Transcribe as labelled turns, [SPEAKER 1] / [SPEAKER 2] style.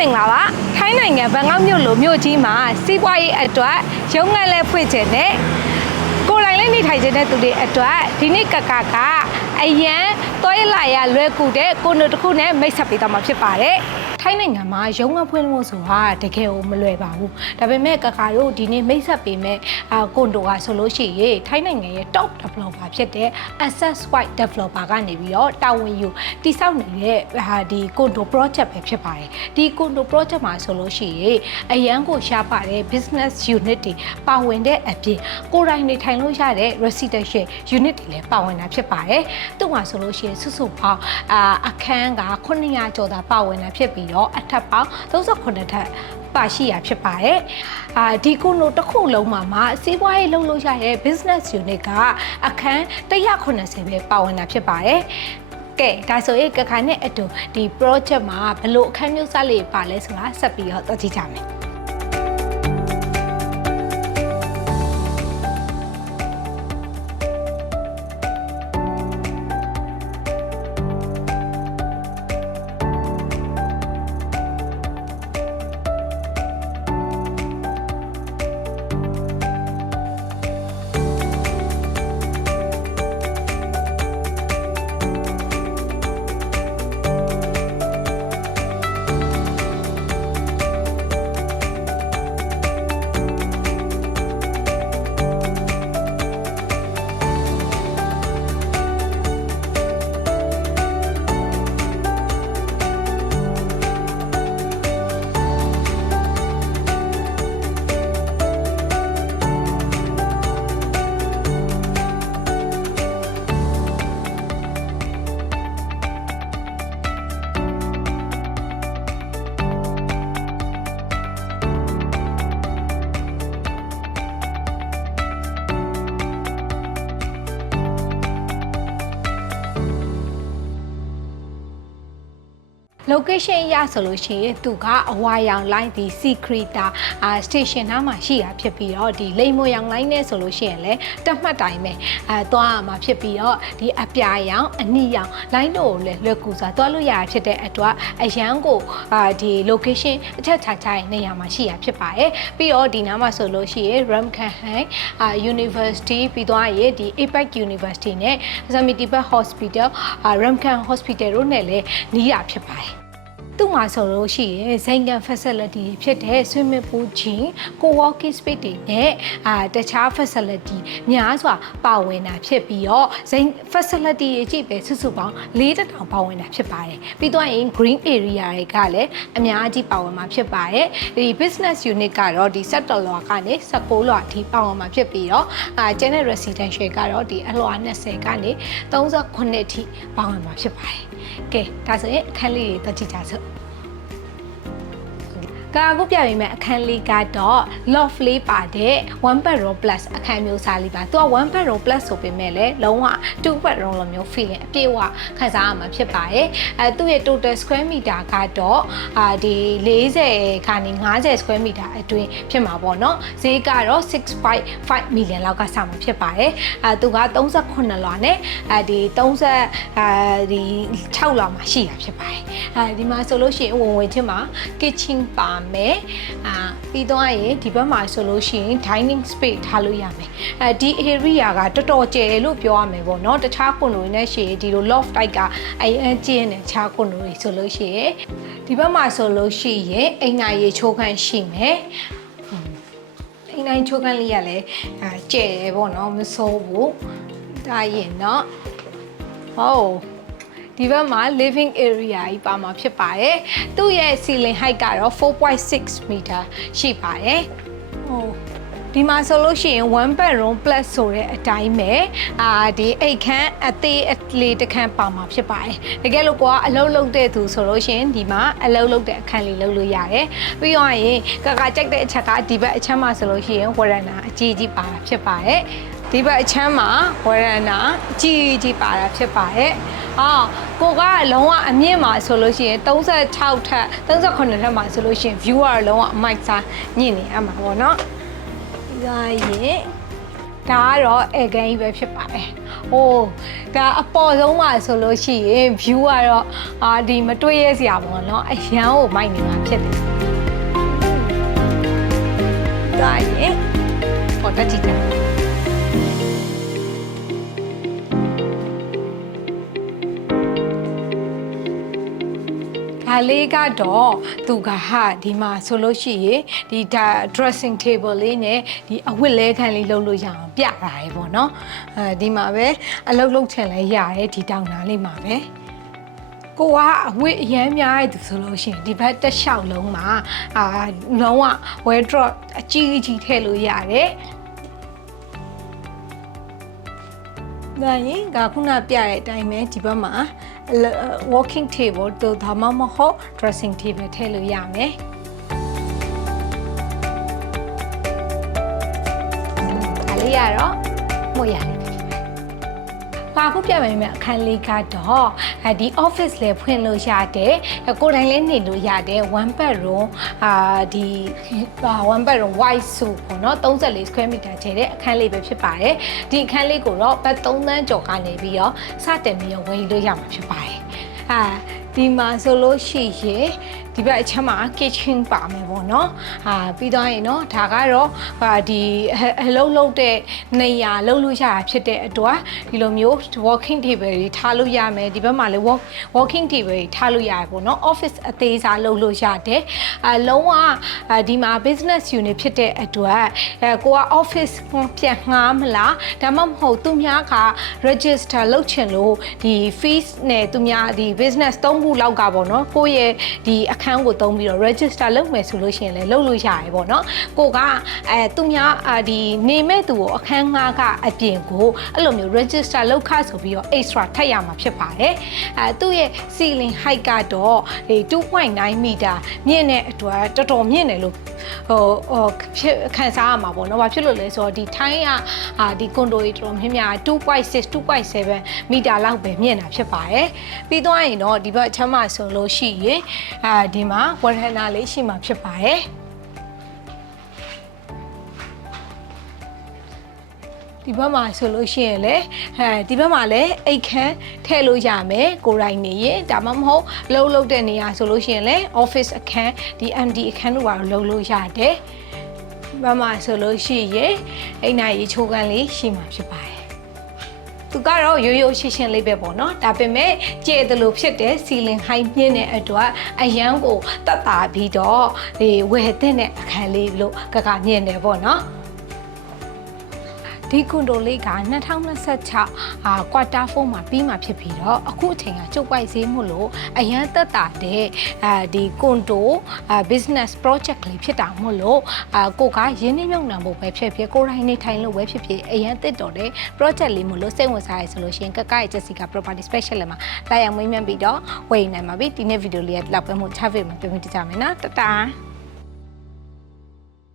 [SPEAKER 1] မင်္ဂလာပါထိုင်းနိုင်ငံဘန်ကောက်မြို့လိုမြို့ကြီးမှာစီးပွားရေးအတွက်ရုံးငန်းလဲဖွင့်ခြင်းနဲ့ကိုယ်တိုင်လည်းနေထိုင်ခြင်းတဲ့သူတွေအတွက်ဒီနေ့ကကကအရန်တွဲလာရလွယ်ကူတဲ့ကိုနိုတစ်ခုနဲ့မိတ်ဆက်ပေးတော့မှာဖြစ်ပါတယ် ထိုင်းနိုင်ငံမှာရုံးငန်းဖွင့်လို့ဆိုတာတကယ်ကိုမလွယ်ပါဘူးဒါပေမဲ့ကကတို့ဒီနေ့မိတ်ဆက်ပေးမဲ့အာကွန်ဒိုကဆိုလို့ရှိရင်ထိုင်းနိုင်ငံရဲ့ top developer ဖြစ်တဲ့ Access White developer ကနေပြီးတော့တာဝန်ယူတိစောက်နေတဲ့ဟာဒီကွန်ဒို project ပဲဖြစ်ပါတယ်ဒီကွန်ဒို project မှာဆိုလို့ရှိရင်အရန်ကိုရှားပါတဲ့ business unit တွေပါဝင်တဲ့အပြင်ကိုယ်တိုင်နေထိုင်လို့ရတဲ့ residential unit တွေလည်းပါဝင်တာဖြစ်ပါတယ်သူ့မှာဆိုလို့ရှိရင်စုစုပေါင်းအာအခန်းက900ကျော်သာပါဝင်တာဖြစ်ပြီးတော့အထက်ပေါင်း38ထပ်ပါရှိရဖြစ်ပါတယ်။အာဒီကုနိုတစ်ခုလုံးမှာမှာစီးပွားရေးလုပ်လို့ရတဲ့ business unit ကအခန်း180ပဲပါဝင်တာဖြစ်ပါတယ်။ကဲဒါဆိုရင်ကခါနဲ့အတူဒီ project မှာဘယ်လို့အခန်းမျိုးစားလေးပါလဲဆိုတာဆက်ပြီးတော့သိကြည့်ကြမယ် location ရဆိုလို့ရှိရင်သူကအဝါရောင် line ဒီ secreta အာ station နားမှာရှိတာဖြစ်ပြီးတော့ဒီလိမ်မွေရောင် line နဲ့ဆိုလို့ရှိရင်လည်းတတ်မှတ်တိုင်းပဲအဲသွားရမှာဖြစ်ပြီးတော့ဒီအပြာရောင်အနီရောင် line တို့ကိုလည်းလွယ်ကူစွာသွားလို့ရတာဖြစ်တဲ့အတွက်အရန်ကိုအာဒီ location အထက်ခြားခြားရဲ့နေရာမှာရှိတာဖြစ်ပါတယ်ပြီးတော့ဒီနားမှာဆိုလို့ရှိရင် Ramkhamhaeng အာ University ပြီးသွားရင်ဒီ APEC University နဲ့ Samitibet Hospital အာ Ramkhamhaeng Hospital တို့နဲ့လည်းနီးရဖြစ်ပါတယ် သူ့မှာဆိုလို့ရှိရင်ဇိုင်ကန် facility တွေဖြစ်တဲ့ swimming pool gym co-working space တွေနဲ့အာတခြား facility များစွာပါဝင်တာဖြစ်ပြီးတော့ဇိုင် facility တွေကြည့်ပဲစုစုပေါင်း၄တောင်ပါဝင်တာဖြစ်ပါတယ်ပြီးတော့ရင် green area တွေကလည်းအများကြီးပါဝင်မှာဖြစ်ပါတယ်ဒီ business unit ကတော့ဒီ7လွာကနေ16လွာအထိပါဝင်မှာဖြစ်ပြီးတော့အာကျန်တဲ့ residential ကတော့ဒီအလွာ20ကနေ38အထိပါဝင်မှာဖြစ်ပါတယ်ကဲဒါဆိုရင်အခန်းလေးတွေတော့ကြည့်ကြစို့ ကာကုပြပေးမဲ့အခန်းလေးကတော့ loft လေးပါတဲ့ one bedroom plus အခန်းမျိုးစားလေးပါသူက one bedroom plus ဆိုပေမဲ့လည်းလုံးဝ two bedroom လိုမျိုး feeling အပြည့်အဝခံစားရမှာဖြစ်ပါတယ်အဲသူ့ရဲ့ total square meter ကတော့အာဒီ40ခါနေ50 square meter အတွင်းဖြစ်မှာပေါ့နော်ဈေးကတော့6.5 million လောက်ကစမှာဖြစ်ပါတယ်အဲသူက38လွာနဲ့အဲဒီ30အဲဒီ6လွာမှာရှိတာဖြစ်ပါတယ်အဲဒီမှာဆိုလို့ရှိရင်ဝင်ဝင်ချင်းမှာ kitchen ပါမယ်အာပြီးတော့ရင်ဒီဘက်မှာဆိုလို့ရှိရင် dining space ထားလို့ရမယ်အဲဒီ area ကတော်တော်ကျယ်လို့ပြောရမယ်ပေါ့နော်တခြားကွန်ဒိုတွေနဲ့ရှိရင်ဒီလို loft type ကအရင်ကျင်းတဲ့ခြားကွန်ဒိုတွေဆိုလို့ရှိရင်ဒီဘက်မှာဆိုလို့ရှိရင်အိမ်နာရေချိုးခန်းရှိမယ်အိမ်နိုင်ချိုးခန်းလေးကလည်းအာကျယ်တယ်ပေါ့နော်မစိုးဘူးဒါရင်တော့ဟော ဒီဘက်မှာ living area ကြီးပါမှာဖြစ်ပါတယ်။သူ့ရဲ့ ceiling height ကတော့4.6 meter ရှိပါတယ်။ဟိုဒီမှာဆိုလို့ရှိရင် one bedroom plus ဆိုတဲ့အတိုင်းပဲအာဒီအိတ်ခမ်းအသေးအလေးတစ်ခန်းပါမှာဖြစ်ပါတယ်။တကယ်လို့ကိုကအလုပ်လုပ်တဲ့သူဆိုလို့ရှိရင်ဒီမှာအလုပ်လုပ်တဲ့အခန်းလေးလုပ်လို့ရတယ်။ပြီးတော့ရင်ကကကြိုက်တဲ့အချက်ကဒီဘက်အချမ်းမှာဆိုလို့ရှိရင်ဝရဏအကြီးကြီးပါတာဖြစ်ပါတယ်။ ဒီဘက်အချမ်းမှာဝရဏအကြီးကြီးပါတာဖြစ်ပါတယ်။အော်ကိုကလုံးဝအမြင့်မှာဆိုလို့ရှိရင်36ထက်38ထက်မှာဆိုလို့ရှိရင် view ကလုံးဝအမိုက်စားညင်နေအမှာပေါ့နော်။ဒါရင်ဒါကတော့အေကန်ကြီးပဲဖြစ်ပါတယ်ဟိုဒါအပေါ်ဆုံးမှာဆိုလို့ရှိရင် view ကတော့အာဒီမတွေ့ရစရာပေါ့နော်အရန်ကိုမိုက်နေမှာဖြစ်တယ်ဒါရင်ပေါ်တက်ကြည့်တယ် ဒါလေးကတော့သူကဟာဒီမှာဆိုလို့ရှိရင်ဒီဒါ dressing table လေးနဲ့ဒီအဝတ်လဲခန်းလေးလုပ်လို့ရအောင်ပြတာရေပေါ့နော်အဲဒီမှာပဲအလုပ်လုပ်ချင်လဲရတယ်ဒီတောင်နာလေးမှာပဲကိုကအဝတ်အရမ်းများရည်သူဆိုလို့ရှိရင်ဒီဘက်တစ်လျှောက်လုံးမှာအာလုံးဝ wardrobe အကြီးအကြီးထည့်လို့ရတယ်ဒါရင်ကခုနပြတဲ့အတိုင်းပဲဒီဘက်မှာ walking table တို့ဒါမှမဟုတ် dressing table ထည့်လို့ရမယ်။ဒါလေးရတော့မို့ရလေး ပဲ။ပါခုပြမယ်မြအခန်းလေးကတော့အဲဒီ office လေဖွင့်လို့ရတယ်။ကိုယ်တိုင်လည်းနေလို့ရတယ် one bedroom အာဒီဟာ one bedroom white ဆိုပေါ့နော်34 square meter ကျတဲ့အခန်းလေးပဲဖြစ်ပါတယ်။ဒီအခန်းလေးကိုတော့ဘတ်3သန်းကျော်ကနေပြီးတော့စတင်ပြီးတော့ဝယ်ယူလို့ရမှာဖြစ်ပါတယ်။အာ ဒီမှာဆိုလို့ရှိရင်ဒီဘက်အချက်မှာ kitchen ပါမယ်ပေါ့နော်။အာပြီးတော့ရင်နော်ဒါကတော့ဟာဒီအလုံးလုံးတဲ့နေရာလုံးလို့ရတာဖြစ်တဲ့အတွက်ဒီလိုမျိုး walking table တွေထားလို့ရမယ်ဒီဘက်မှာလည်း walk walking table တွေထားလို့ရတယ်ပေါ့နော် office အသေးစားလုပ်လို့ရတယ်။အလုံးဝအာဒီမှာ business unit ဖြစ်တဲ့အတွက်အဲကိုက office ပြန်ငှားမလားဒါမှမဟုတ်သူများက register လုပ်ချင်လို့ဒီ fees နဲ့သူများဒီ business သုံးခုလောက်ကပေါ့နော်ကိုယ့်ရဲ့ဒီအခန်းကိုသုံးပြီးတော့ register လုပ်မယ်ဆိုလို့ရှိရင်လည်းလုပ်လို့ရတယ်ပေါ့နော်ကိုကအဲသူများအာဒီနေမဲ့သူကိုအခန်းငှားကအပြင်ကိုအဲ့လိုမျိုး register လုပ်ခဆိုပြီးတော့ extra ထပ်ရမှာဖြစ်ပါတယ်အဲသူ့ရဲ့ ceiling height ကတော့ဒီ2.9 meter မြင့်တဲ့အတွက်တော်တော်မြင့်တယ်လို့ ဟိုဟိုဖြစ်ခံစားရမှာပေါ့နော်။ဘာဖြစ်လို့လဲဆိုတော့ဒီထိုင်းကအာဒီကွန်ဒိုကြီးတော်တော်များများ2.6 2.7မီတာလောက်ပဲမြင့်တာဖြစ်ပါတယ်။ပြီးတော့ရင်တော့ဒီဘက်အချမ်းမှာဆိုလို့ရှိရင်အာဒီမှာဝရဟနာလေးရှိမှာဖြစ်ပါတယ်။ ဒီဘက်မှာဆိုလို့ရှိရင်လည်းအဲဒီဘက်မှာလည်းအိတ်ခမ်းထည့်လို့ရမယ်ကိုယ်တိုင်နေရင်ဒါမှမဟုတ်လှုပ်လှုပ်တဲ့နေရာဆိုလို့ရှိရင်လည်း office အခန်းဒီ MD အခန်းတို့ပါလှုပ်လို့ရတယ်ဒီဘက်မှာဆိုလို့ရှိရင်အိမ်နိုင်ရေချိုးကန်းလေးရှိမှာဖြစ်ပါတယ်သူကတော့ရိုးရိုးရှင်းရှင်းလေးပဲပေါ့နော်ဒါပေမဲ့ကျဲတယ်လို့ဖြစ်တဲ့ ceiling height မြင့်တဲ့အတွက်အရန်ကိုတက်တာပြီးတော့ဒီဝယ်တဲ့အခန်းလေးလို့ကကမြင့်တယ်ပေါ့နော် ဒီကွန်ဒိုလေးက2026အာကွာတာ4မှာပြီးမှဖြစ်ပြီးတော့အခုအချိန်ကကျုပ်ပိုက်ဈေးမို့လို့အရန်သက်တာတဲ့အာဒီကွန်ဒိုအာ business project လေးဖြစ်တာမို့လို့အာကိုကရင်းနှီးမြှုပ်နှံဖို့ပဲဖြစ်ဖြစ်ကိုရိုင်းနေထိုင်လို့ပဲဖြစ်ဖြစ်အရန်သက်တော်တဲ့ project လေးမို့လို့စိတ်ဝင်စားရဆိုလို့ရှိရင်ကကရဲ့ Jessica Property Special မှာလာရောက်မွေးမြန်းပြီးတော့ဝယ်နိုင်ပါပြီဒီနေ့ဗီဒီယိုလေးကလောက်ပဲမို့ချဖေးမှာပြန်ပြီးကြမယ်နော်တတား